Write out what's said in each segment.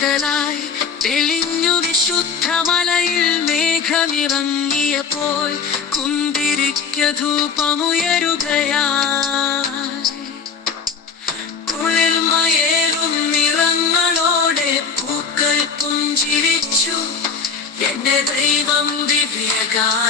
തിരികളായി തെളിഞ്ഞു വിശുദ്ധമലയിൽ മേഘമിറങ്ങിയപ്പോൾ കുന്തിരിക്ക ധൂപമുയരുകയാ കുളിർമയേറും നിറങ്ങളോടെ പൂക്കൾ പുഞ്ചിരിച്ചു. എന്റെ ദൈവം ദിവ്യകാരുണ്യം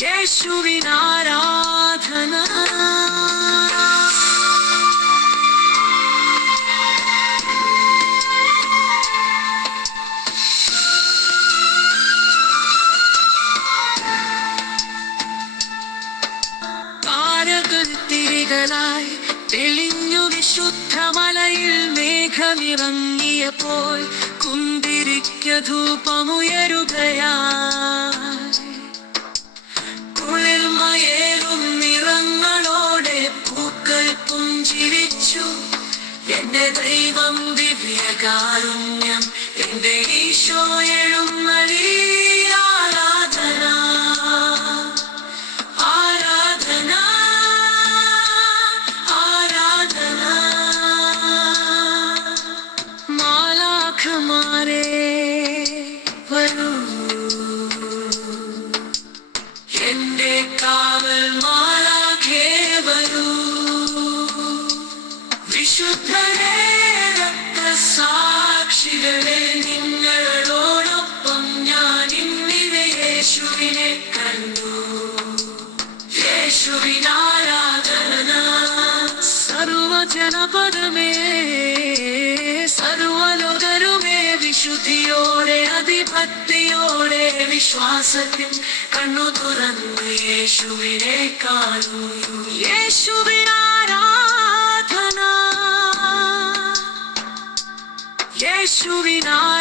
യേശുവിനാരാധന തിരികളായി തെളിഞ്ഞു വിശുദ്ധമലയിൽ മേഘമിറങ്ങിയപ്പോൾ കുന്തിരിക്ക ധൂപമുയരുകയായി പുഞ്ചിരിച്ചു എന്റെ ദൈവം ദിവ്യകാരുണ്യം എന്റെ ഈശോ സർവജനപദമേ സർവലോകരുമേ വിശുദ്ധിയോടെ അതിഭക്തിയോടെ വിശ്വാസത്തിൽ കണ്ണു തുറന്ന് യേശുവിനെ കാണൂ യേശുവിനാരാധന യേശുവിനാരാധന